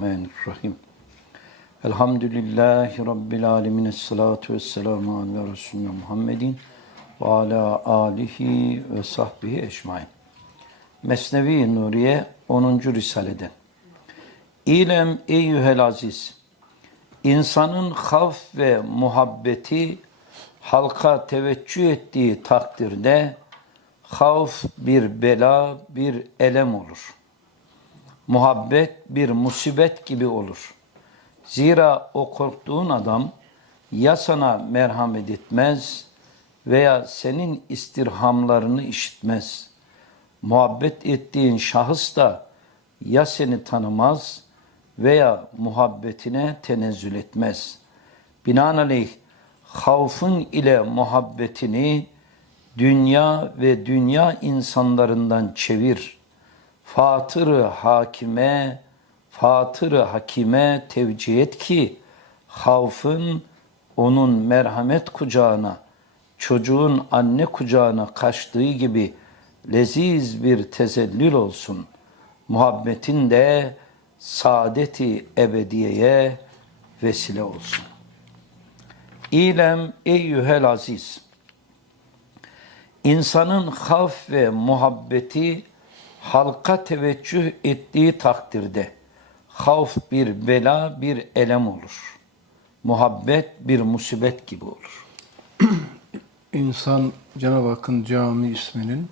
Bismillahirrahmanirrahim. Elhamdülillahi Rabbil alemin. Esselatu vesselamu ala Resulüne Muhammedin ve ala alihi ve sahbihi ecmain. Mesnevi Nuriye 10. Risale'den. İlem eyyühel aziz. İnsanın havf ve muhabbeti halka teveccüh ettiği takdirde havf bir bela, bir elem olur. Muhabbet bir musibet gibi olur. Zira o korktuğun adam ya sana merhamet etmez veya senin istirhamlarını işitmez. Muhabbet ettiğin şahıs da ya seni tanımaz veya muhabbetine tenezzül etmez. Binaenaleyh havfın ile muhabbetini dünya ve dünya insanlarından çevir. Fatırı hakime, fatırı hakime tevcih et ki havfın onun merhamet kucağına, çocuğun anne kucağına kaçtığı gibi leziz bir tezellül olsun. Muhabbetin de saadeti ebediyeye vesile olsun. İlem eyyühel aziz. İnsanın havf ve muhabbeti halka teveccüh ettiği takdirde havf bir bela, bir elem olur. Muhabbet bir musibet gibi olur. İnsan Cenab-ı Hakk'ın cami isminin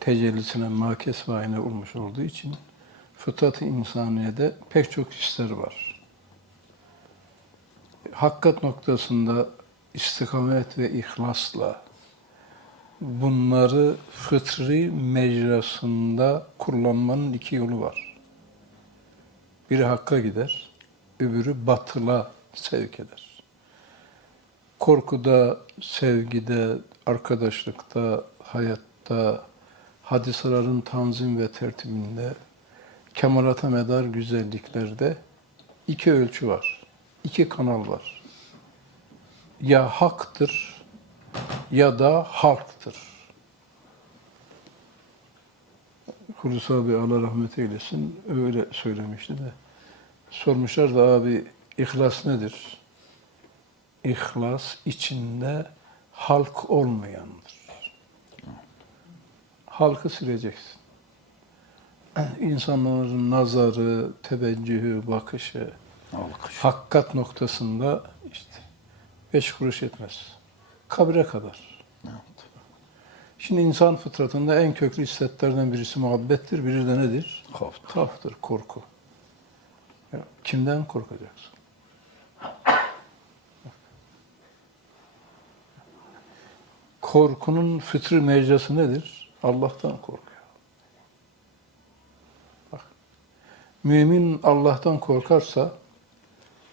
tecellisine makes ve ayna olmuş olduğu için fıtrat-ı insaniyede pek çok hisler var. Hakikat noktasında istikamet ve ihlasla bunları fıtri mecrasında kullanmanın iki yolu var. Biri hakka gider, öbürü batıla sevk eder. Korkuda, sevgide, arkadaşlıkta, hayatta, hadisaların tanzim ve tertibinde, kemalata medar güzelliklerde iki ölçü var. iki kanal var. Ya haktır ya da halktır. Hulusi abi Allah rahmet eylesin öyle söylemişti de. Sormuşlar da abi ihlas nedir? İhlas içinde halk olmayandır. Halkı sileceksin. İnsanların nazarı, teveccühü, bakışı, Alkış. hakikat noktasında işte beş kuruş etmez. Kabre kadar. Evet. Şimdi insan fıtratında en köklü hissetlerden birisi muhabbettir, biri de nedir? Havftır. Havftır, korku. Ya, kimden korkacaksın? Korkunun fıtri mecrası nedir? Allah'tan korkuyor. Bak, mümin Allah'tan korkarsa,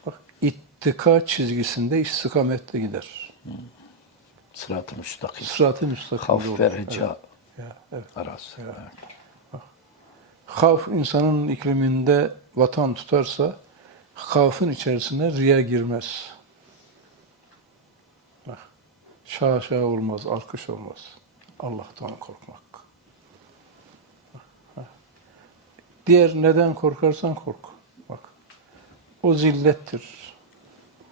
bak, ittika çizgisinde istikamette gider. Sırat-ı müstakim. Sırat-ı müstakimde Havf ve reca Evet. Ya, evet. arası. Evet. Evet. Havf insanın ikliminde vatan tutarsa havfın içerisine riya girmez. Bak, şaşa olmaz, alkış olmaz. Allah'tan korkmak. Bak, bak. Diğer neden korkarsan kork. Bak. O zillettir.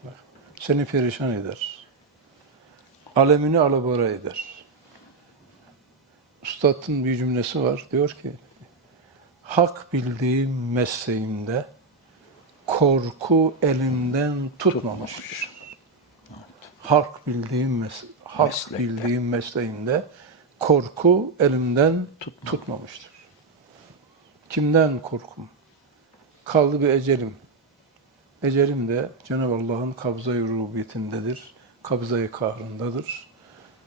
Bak. Seni perişan eder. Alemini alabora eder. Üstadın bir cümlesi var. Diyor ki, hak bildiğim mesleğimde korku elimden tutmamış. Hak bildiğim mes hak Meslekte. bildiğim mesleğimde korku elimden tut tutmamıştır. Kimden korkum? Kaldı bir ecelim. Ecelim de Cenab-ı Allah'ın kabza-i rubiyetindedir, kabza-i kahrındadır.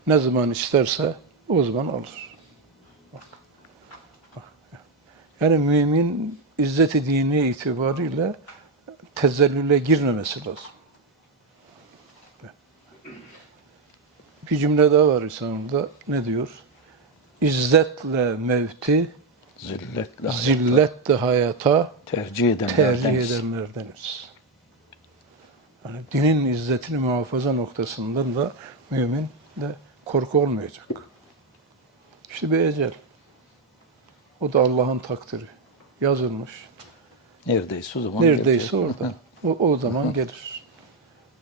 Ne zaman isterse o zaman alır. Bak. Bak. Yani mümin izzet-i dini itibariyle tezellüle girmemesi lazım. Bir cümle daha var İslam'da. Ne diyor? İzzetle mevti, Zilletle hayata zilletle hayata tercih edenlerden. tercih edenlerdeniz. Yani dinin izzetini muhafaza noktasından da mümin de korku olmayacak. İşte bir ecel. O da Allah'ın takdiri. Yazılmış. Neredeyse o zaman. Neredeyse gelecek. orada. O, o zaman gelir.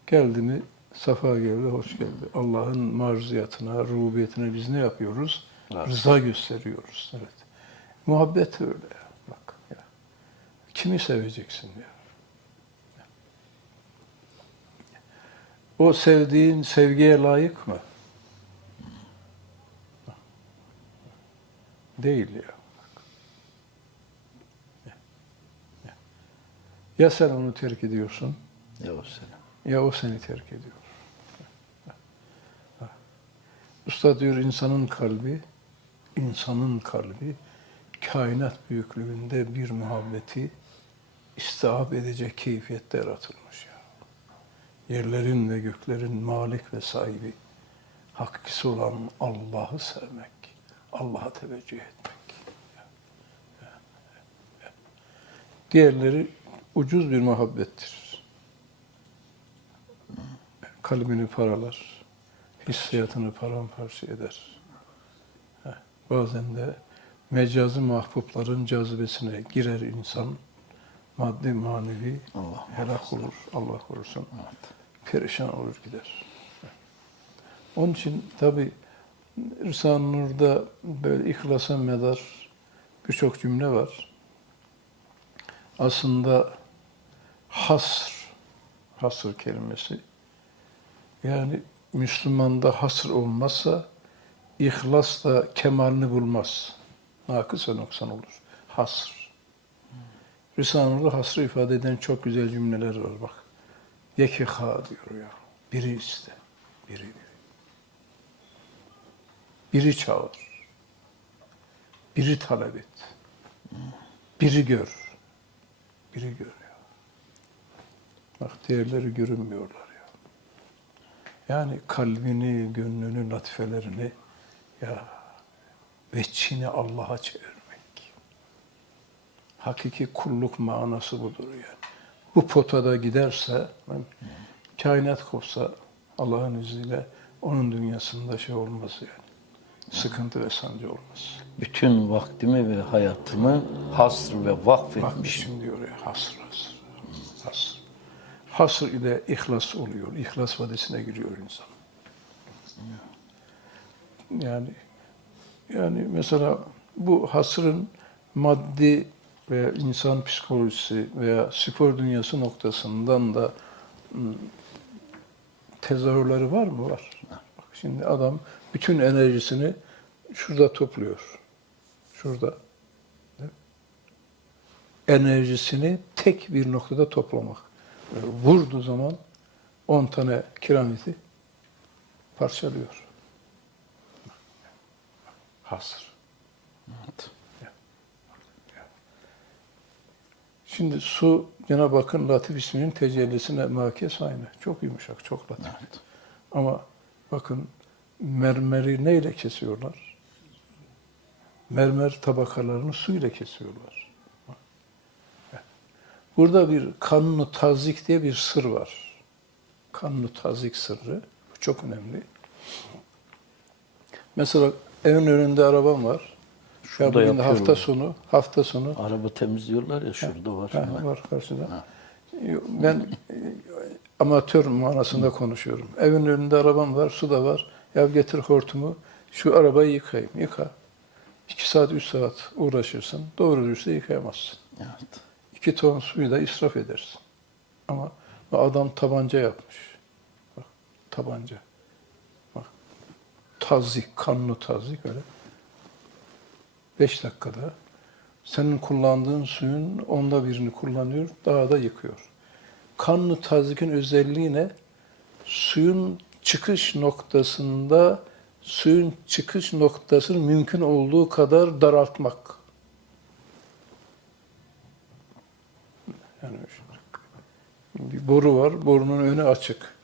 Geldi mi safa geldi, hoş geldi. Allah'ın maruziyatına, rububiyetine biz ne yapıyoruz? Rıza gösteriyoruz. Evet. Muhabbet öyle. ya. Bak ya. Kimi seveceksin ya? O sevdiğin sevgiye layık mı? Değil ya. Ya sen onu terk ediyorsun Ya o selam. ya o seni terk ediyor. Usta diyor insanın kalbi, insanın kalbi kainat büyüklüğünde bir muhabbeti istihap edecek keyfiyette yaratılmış ya. Yerlerin ve göklerin malik ve sahibi, hakikisi olan Allah'ı sevmek, Allah'a teveccüh etmek. Diğerleri ucuz bir muhabbettir. Kalbini paralar, hissiyatını paramparça eder. Bazen de mecazi mahbubların cazibesine girer insan, maddi manevi Allah helak olur, Allah korusun, Evet. Perişan olur gider. Onun için tabi Risale-i Nur'da böyle ihlasa medar birçok cümle var. Aslında hasr, hasr kelimesi yani Müslümanda hasr olmazsa ihlas da kemalini bulmaz. Nakıs ve noksan olur. Hasr. Risale-i Nur'da hasrı ifade eden çok güzel cümleler var bak. Yekiha diyor ya. Biri iste. Biri biri. Biri çağır. Biri talep et. Biri gör. Biri gör ya. Bak diğerleri görünmüyorlar ya. Yani kalbini, gönlünü, latifelerini ya veçhini Allah'a çevirmek. Hakiki kulluk manası budur yani. Bu potada giderse, kainat kopsa Allah'ın izniyle onun dünyasında şey olmaz yani. Sıkıntı ve sancı olmaz. Bütün vaktimi ve hayatımı hasr ve vakfetmiş. Bakmışım diyor ya hasr hasr. Hasr. Hasr ile ihlas oluyor. İhlas vadisine giriyor insan. Yani yani mesela bu hasrın maddi ve insan psikolojisi veya spor dünyası noktasından da ım, tezahürleri var mı? Var. Bak şimdi adam bütün enerjisini şurada topluyor. Şurada. Enerjisini tek bir noktada toplamak. Vurduğu zaman 10 tane kiremiti parçalıyor. Hasır. Evet. Şimdi su Cenab-ı Hakk'ın Latif isminin tecellisine makes aynı. Çok yumuşak, çok latif. Evet. Ama bakın mermeri neyle kesiyorlar? Mermer tabakalarını su ile kesiyorlar. Burada bir kanunu tazik diye bir sır var. Kanunu tazik sırrı. Bu çok önemli. Mesela evin önünde arabam var. Ya Şurada bugün yapıyorlar. hafta sonu, hafta sonu Araba temizliyorlar ya şurada var. Ha, var karşıda. Ben e, amatör manasında konuşuyorum. Evin önünde arabam var, su da var. Ya getir hortumu, şu arabayı yıkayayım. Yıka. İki saat, üç saat uğraşırsın. Doğru dürüst yıkayamazsın. Evet. İki ton suyu da israf edersin. Ama adam tabanca yapmış. Bak, tabanca. Bak. Tazik, kanlı tazik öyle. Beş dakikada senin kullandığın suyun onda birini kullanıyor, daha da yıkıyor. Kanlı tazikin özelliği ne? Suyun çıkış noktasında suyun çıkış noktasını mümkün olduğu kadar daraltmak. Yani bir boru var, borunun önü açık.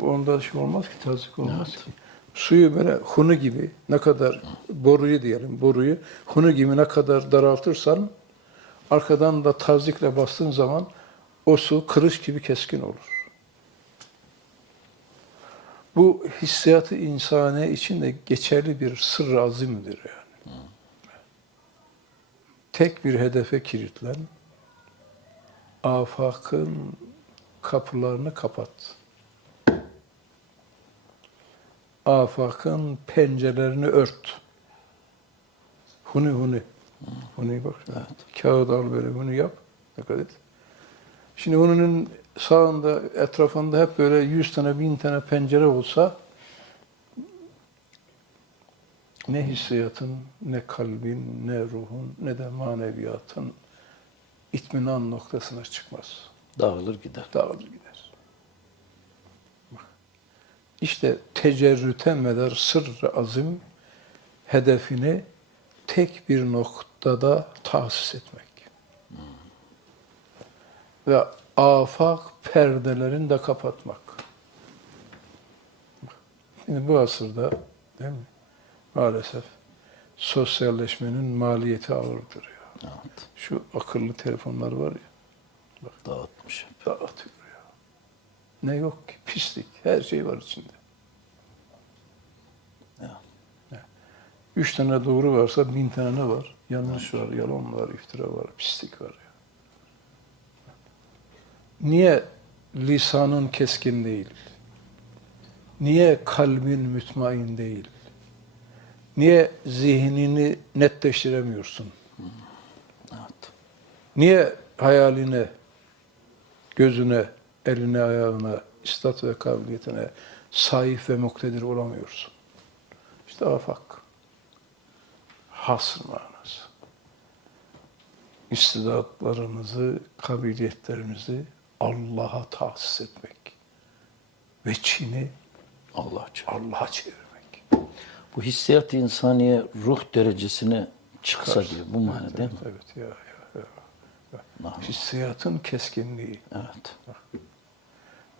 Onda şey olmaz ki, tazik olmaz Evet. ki. Suyu böyle hunu gibi ne kadar boruyu diyelim boruyu hunu gibi ne kadar daraltırsan arkadan da tazikle bastığın zaman o su kırış gibi keskin olur. Bu hissiyatı insani için de geçerli bir sır azimdir yani. Tek bir hedefe kilitlen, afakın kapılarını kapat. Afakın pencerelerini ört. Huni huni. Huni bak. Kağıt al böyle bunu yap. Dikkat et. Şimdi onun sağında, etrafında hep böyle yüz tane, bin tane pencere olsa ne hissiyatın, ne kalbin, ne ruhun, ne de maneviyatın itminan noktasına çıkmaz. Dağılır gider. Dağılır gider. Bak. İşte tecerrüten medar sırrı azim hedefini tek bir noktada tahsis etmek. Ve afak perdelerini de kapatmak. Bak, Şimdi bu asırda değil mi? Maalesef sosyalleşmenin maliyeti ağırdır ya. Evet. Şu akıllı telefonlar var ya, Dağıtmış. dağıtıyor. Ne yok ki? Pislik. Her şey var içinde. Ya. Üç tane doğru varsa bin tane ne var? Yanlış var, yalan var, iftira var, pislik var. Ya. Niye lisanın keskin değil? Niye kalbin mütmain değil? Niye zihnini netleştiremiyorsun? Evet. Niye hayaline, gözüne, eline, ayağına, istat ve kabiliyetine sahip ve muktedir olamıyorsun? İşte afak. Hasr manası. İstidatlarımızı, kabiliyetlerimizi Allah'a tahsis etmek. Ve Çin'i Allah için. Allah'a çevirmek. Bu hissiyat insaniye ruh derecesine çıksa diyor. Bu mana değil mi? Evet ya. ya, ya. Hissiyatın keskinliği. Evet.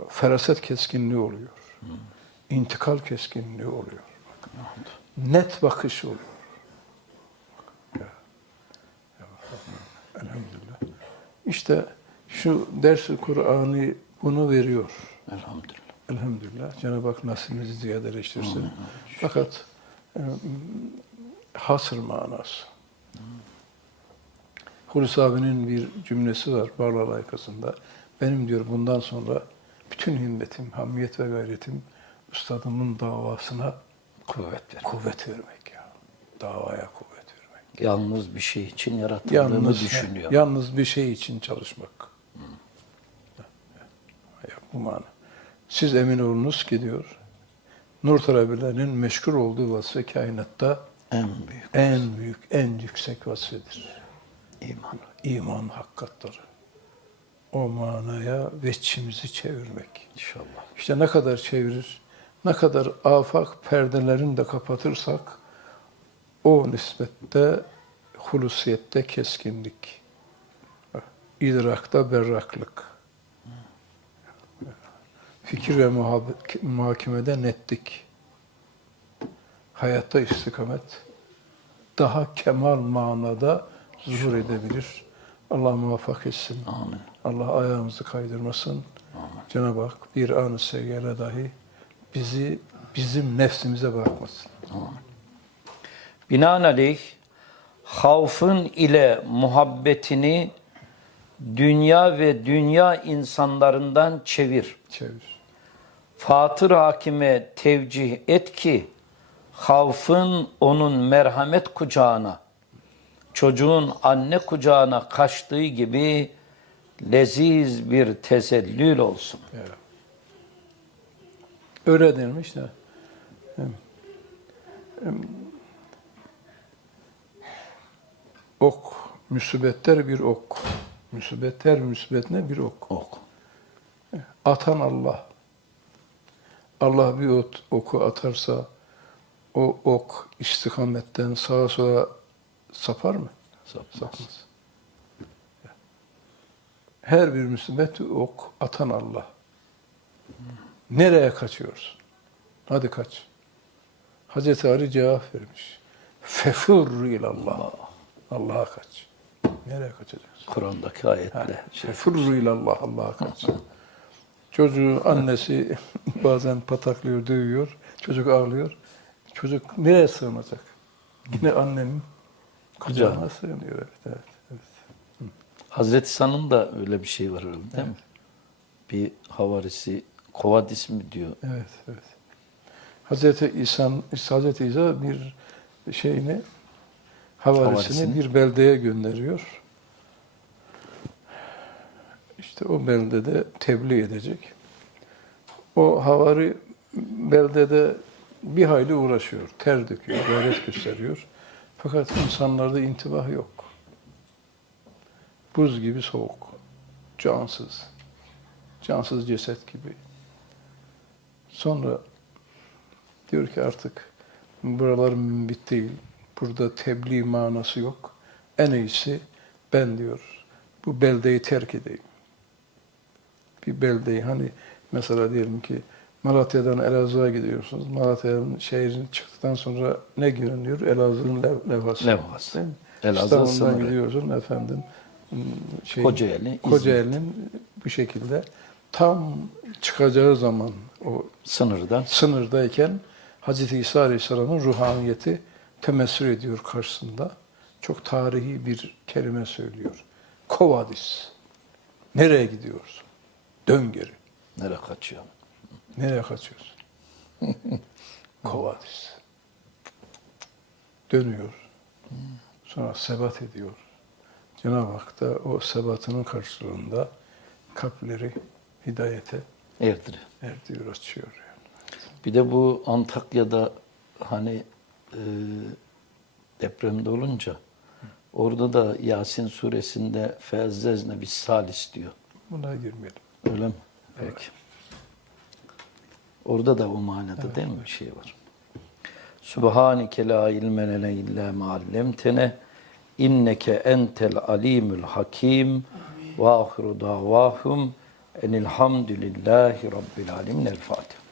Feraset keskinliği oluyor. İntikal keskinliği oluyor. Net bakış oluyor. Ya. Ya, Elhamdülillah. İşte şu ders-i Kur'an'ı bunu veriyor. Elhamdülillah. Elhamdülillah. Cenab-ı Hak nasibimizi ziyadeleştirsin. Fakat e, hasır manası. Hulusi abinin bir cümlesi var Barlar Aykası'nda. Benim diyor bundan sonra bütün himmetim, hamiyet ve gayretim üstadımın davasına Kuvvet ver. kuvvet vermek ya. Davaya kuvvet vermek. Yalnız bir şey için yaratıldığını düşünüyor. Yalnız bir şey için çalışmak. Ya, bu mana. Siz emin olunuz ki diyor, Nur talebelerinin meşgul olduğu vasfı kainatta en büyük en büyük, en yüksek vasfıdır. iman. İman hakikatları. O manaya veçimizi çevirmek. İnşallah. İşte ne kadar çevirir, ne kadar afak perdelerini de kapatırsak o nispette hulusiyette keskinlik, idrakta berraklık, fikir ve muhakemede netlik, hayatta istikamet daha kemal manada zuhur edebilir. Allah muvaffak etsin. Amin. Allah ayağımızı kaydırmasın. Cenab-ı Hak bir an-ı seyyare dahi bizi bizim nefsimize bırakmasın. Binaenaleyh havfın ile muhabbetini dünya ve dünya insanlarından çevir. Çevir. Fatır hakime tevcih et ki havfın onun merhamet kucağına, çocuğun anne kucağına kaçtığı gibi leziz bir tezellül olsun. Öyle denilmiş de. Ok, müsibetler bir ok. Müsibetler müsibetine bir ok. Ok. Atan Allah. Allah bir ot, oku atarsa o ok istikametten sağa sola sapar mı? Sapmaz. Sapmaz. Her bir musibet ok atan Allah. Nereye kaçıyorsun? Hadi kaç. Hazreti Ali cevap vermiş. Fefur ilallah. Allah'a kaç. Nereye kaçacaksın? Kur'an'daki ayetle. Fefur ilallah. Allah'a kaç. Çocuğu annesi bazen pataklıyor, dövüyor. Çocuk ağlıyor. Çocuk nereye sığınacak? Yine annenin kucağına sığınıyor. Evet, evet, evet. Hazreti İsa'nın da öyle bir şey var herhalde değil mi? Bir havarisi Kovadis mi diyor? Evet, evet. Hazreti İsa, Hazreti İsa bir şeyini, havarisini Havarisini. bir beldeye gönderiyor. İşte o beldede tebliğ edecek. O havari beldede bir hayli uğraşıyor, ter döküyor, gayret gösteriyor. Fakat insanlarda intibah yok. Buz gibi soğuk, cansız, cansız ceset gibi. Sonra diyor ki artık buralar mümbit değil, burada tebliğ manası yok. En iyisi ben diyor, bu beldeyi terk edeyim. Bir beldeyi hani mesela diyelim ki Malatya'dan Elazığ'a gidiyorsunuz. Malatya'nın şehrin çıktıktan sonra ne görünüyor? Elazığ'ın lev- levhası. Levhası. Değil mi? Elazığ İstanbul'dan sınırı. gidiyorsun efendim. Şey, Kocaeli. Kocaeli'nin bu şekilde tam çıkacağı zaman o Sınırdan. sınırdayken Hazreti İsa Aleyhisselam'ın ruhaniyeti temessül ediyor karşısında. Çok tarihi bir kelime söylüyor. Kovadis. Nereye gidiyorsun? Dön geri. Nereye kaçıyor? Nereye kaçıyorsun? Kovadis. Dönüyor. Sonra sebat ediyor. Cenab-ı Hak da o sebatının karşılığında kalpleri hidayete Erdir. erdiriyor, açıyor. Yani. Bir de bu Antakya'da hani e, depremde olunca orada da Yasin suresinde fezzezne bis salis diyor. Buna girmeyelim. Öyle mi? Peki. Orada da o manada değil mi bir şey var? Subhaneke la ilme lene illa ma allemtene إنك أنت العليم الحكيم. وآخر دعواهم أن الحمد لله رب العالمين الفاتحة